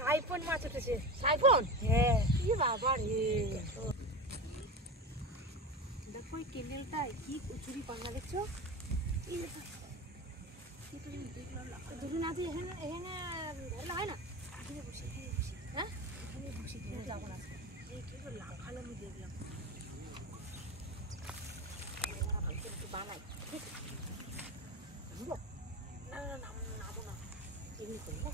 Siphon মাছ উঠেছে। Siphon? হ্যাঁ। কি বাবা রে, দেখো এই কেনেলটায় কি কচুরি পাঙ্গা দেখছো। দুটো নাতি এখানে এখানে ধরলে হয় না। এখানে বসে হ্যাঁ এখানে বসে যাবো না। এই কি লাফালো আমি দেখলাম বানাই না না নামো না এমনি করবো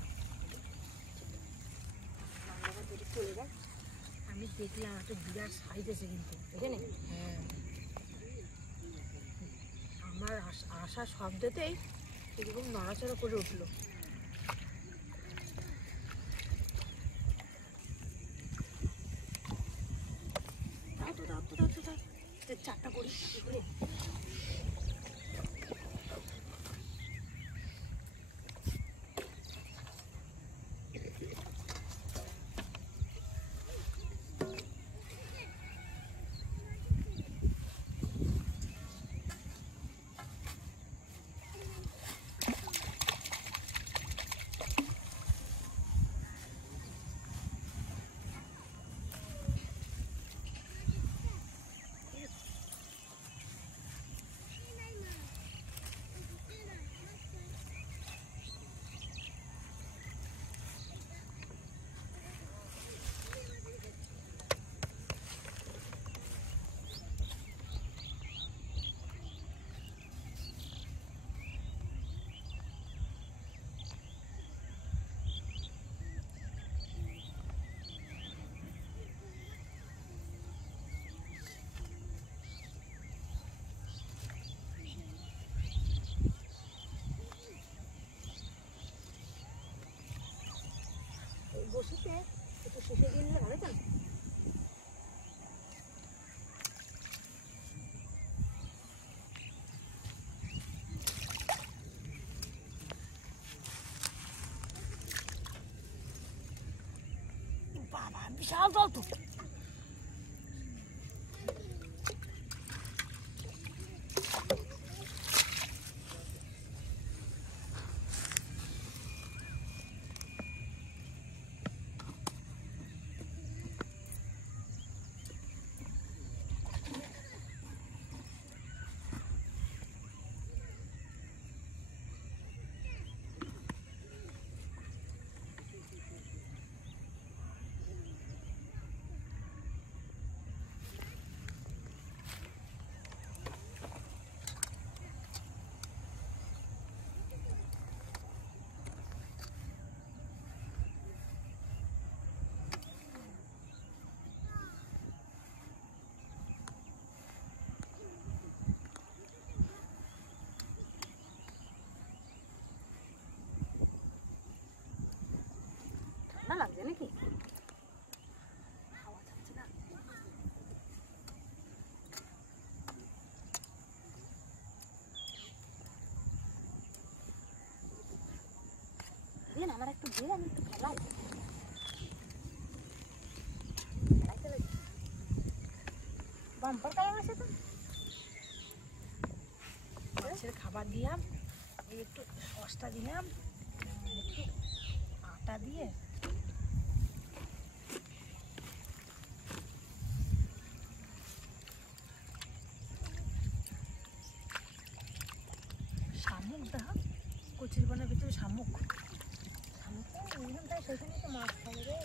চলে যায়। আমি দেখলাম একটা বিরাট সাইজ আছে কিন্তু এখানে। হ্যাঁ আমার আসার শব্দতেই এরকম নড়াচড়া করে উঠলো। চারটা করি বসিতে একটু শেষে গেলে ভালো তো। বাবা বিশাল জল তো। ঠান্ডা লাগছে নাকি? হাওয়া থাকছে না। আমার একটু দিয়ে আমি একটু খেলাই বাম্পার কালার আছে তো। মাছের খাবার দিলাম, এই একটু সসটা দিলাম, একটু আটা দিয়ে শামুক দেখা কচুর বানার ভিতরে শামুক শামুক তাই সেখানে তো মাছ খাবে রে।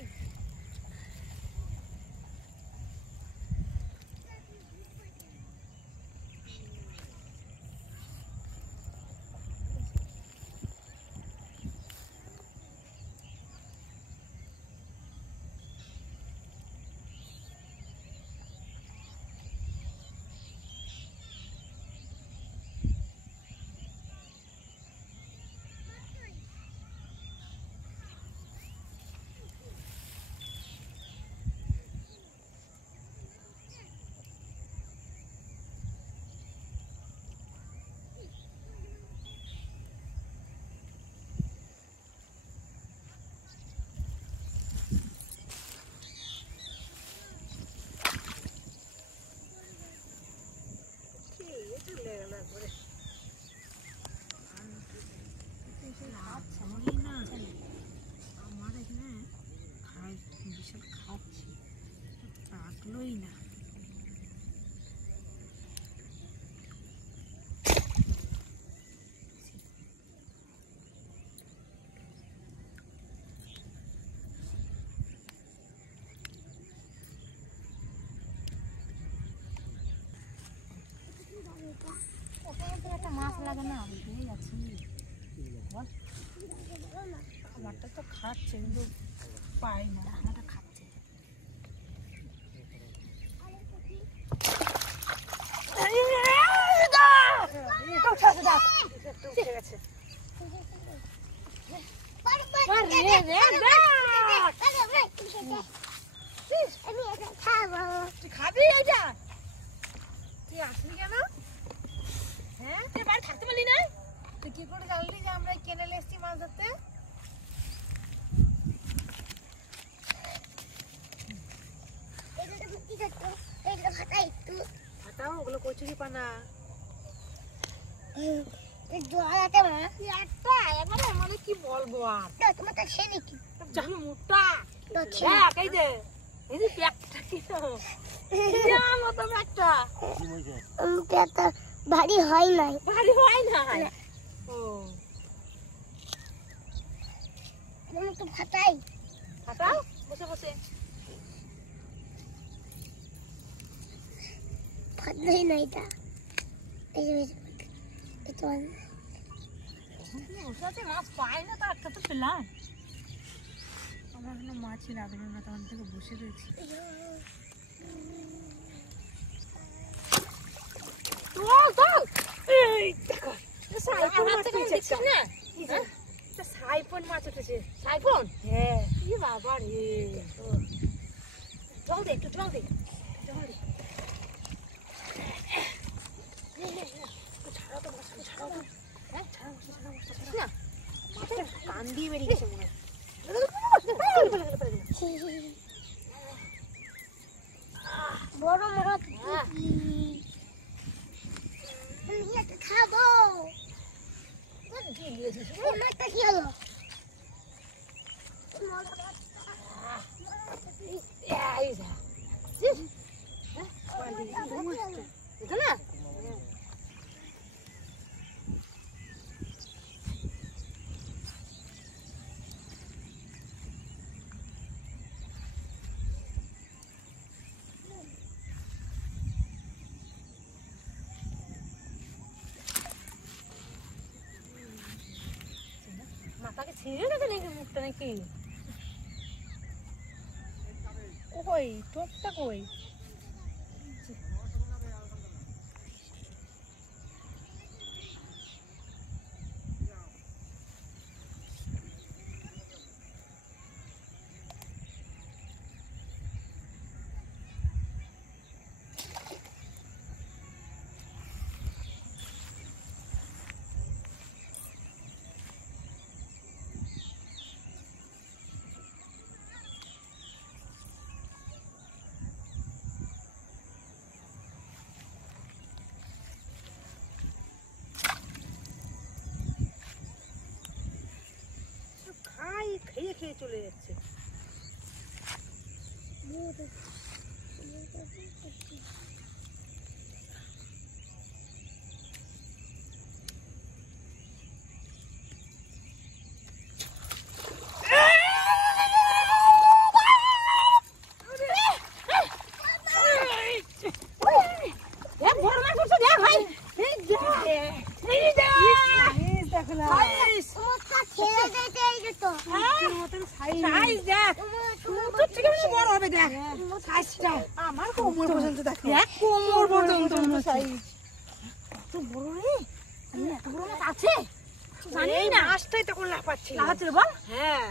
মাছ লাগে না বুঝে যাচ্ছি খাবারটা তো খাচ্ছে কিন্তু পাই না দানাটা খাচ্ছে খাবি এটা তুই আসলি কেন হ্যাঁ তুই বাড়ি থাকতে পারলি না তুই কি করে জানলি যে আমরা কেনেলে এসছি মাছ ধরতে ফাটাও ওগুলো কচুরি পানা মানে কি বলবো আর তোমার কাছে নাকি মোটা এই যে প্যাকটা কি মতো প্যাকটা ভারী হয় নাই ও তো ফাটাই ফাটাও বসে বসে ফাটলেই না এটা এই যে এটা মাছ পাই না তো একটা তো পেলাম আমার এখানে মাছই লাগলো না তখন থেকে বসে রয়েছি সাইফোন মাছ উঠেছে সাইফোন হ্যাঁ কি বাবা রে জল দে একটু জল দে ছাড়া তো ছাড়া তো হ্যাঁ ছাড়া কান দিয়ে বেরিয়ে গেছে মনে হয় বড় মাছ খাবো কি হলো মাথাকে ছিঁড়ে গেছে নাকি মুখটা নাকি কই টোপটা কই খেয়ে খেয়ে চলে যাচ্ছে আমার কোমর পর্যন্ত দেখো কোমর পর্যন্ত বড় রে এত বড় মাছ আছে জানি না মাছটাই তখন লাফাচ্ছিল লাফাচ্ছিল বল হ্যাঁ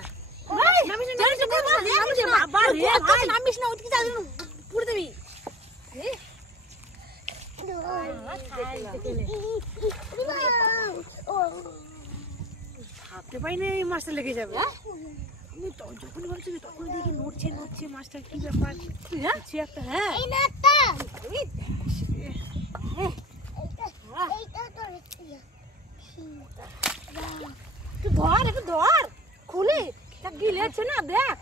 নামিস না ওদিকে পুড়ে দেবি ভাবতে পারি না এই মাছটা লেগে যাবে আমি যখন ভাবছি তখন দেখি নড়ছে মাছটা কি ব্যাপার কিছু একটা হ্যাঁ ধর একটু ধর খুলে গিলেছে না দেখ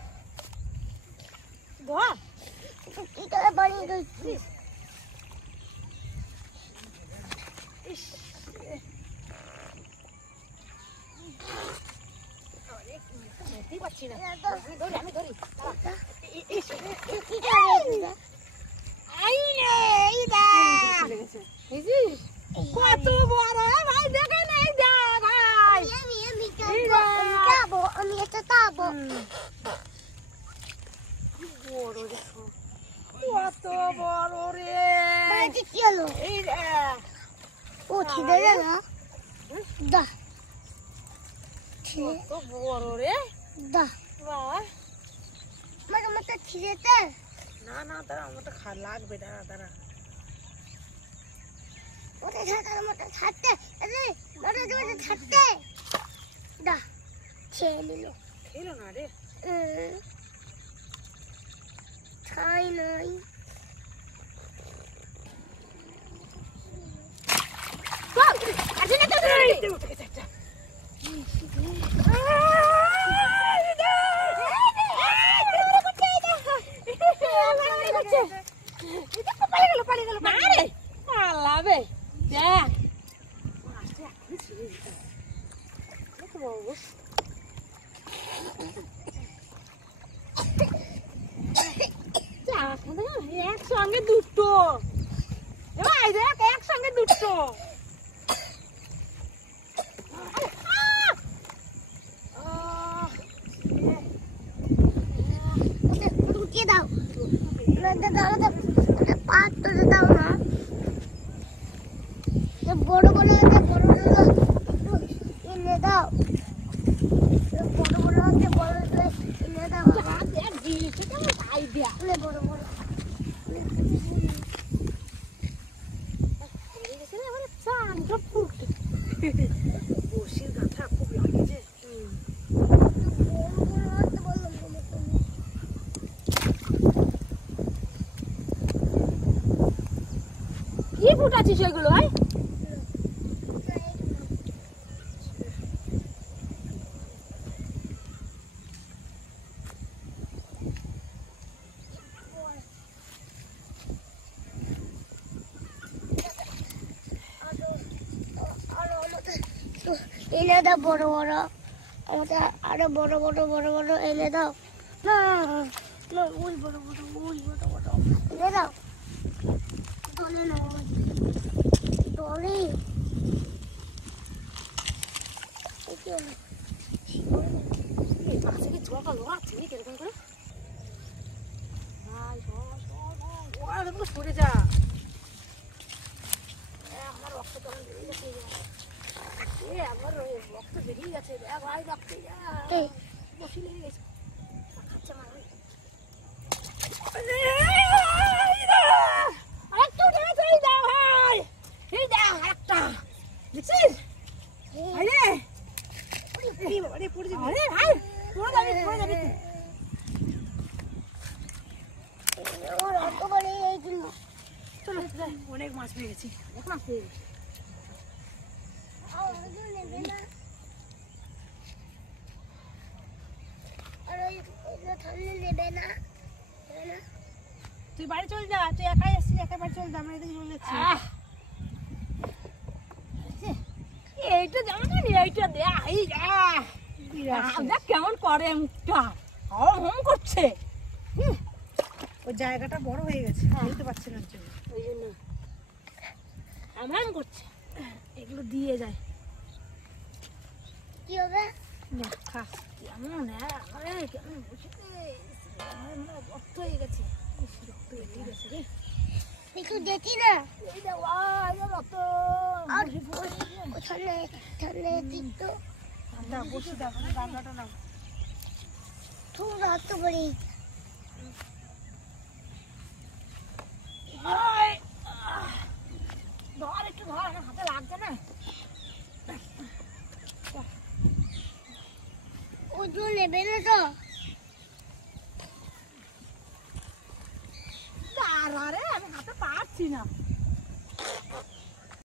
ধর পাচ্ছি না আমি ধরি কত বড় হলো এই রে ও খিদে গেল দা কত বড় রে দা বাহ আমার মতো খিদেতে না না দাঁড়া আমার তো লাগবে দাঁড়া দাঁড়া ওটা ছাড়ার মতো ছাড়তে আরে বড় জোরে ছাড়তে দা খেয়ে নিল খেলো না রে ছাই নাই একসঙ্গে দুটো একসঙ্গে দুটো ঢুকিয়ে দাও পাট তুলে দাও না বড় বড় এনে দাও বড় বড় এনে দাও আইডিয়া বড় বড় বসির গাঁথা খুব লাগছে কি ফুটাচ্ছিস এগুলো ভাই এনে দাও বড় বড় আমাদের আরো বড় বড় বড় বড় এনে দাও না না ওই বড় বড় এনে দাও দলে না দলে মাছে কি ঝোঁকা লোহাচ্ছে নি কিরকম করে সরে যা আমার রক্ত কেমন বেরিয়ে গেছে আমার রক্ত বেরিয়ে গেছে ভাই রক্ত বসি লেগে গেছে খাচ্ছে আমার আরেকটু এই দাও ভাই এই দাও আরেকটা দেখছিস আরে আরে পড়ে যাবি আরে ভাই পড়ে যাবি ওর অত বড় এই জন্য চলো অনেক মাছ পেয়ে গেছি অনেক মাছ পেয়ে গেছি তুই বাড়ি চল যা তুই একাই আসছিস একা বাড়ি চল যা আমরা এদিকে চলে যাচ্ছি এইটা যেমন এইটা দেয়া এই দেখ কেমন করে মুখটা হম করছে ওই জায়গাটা বড় হয়ে গেছে বুঝতে পারছি না ওই জন্য আমার করছে এগুলো দিয়ে যায় কি হবে খা কেমন কেমন বসে রক্ত হয়ে গেছে রক্ত বেরিয়ে গেছে রে একটু দেখি না এই দেখ রক্ত আর ওখানে ঠান্ডা একটু ঠান্ডা বসে দাও রান্নাটা নাও তোমরা অত বড়ি ধর একটু ধর আমার হাতে লাগছে না ওজন নেবে না তো আরে আমি হাতে পারছি না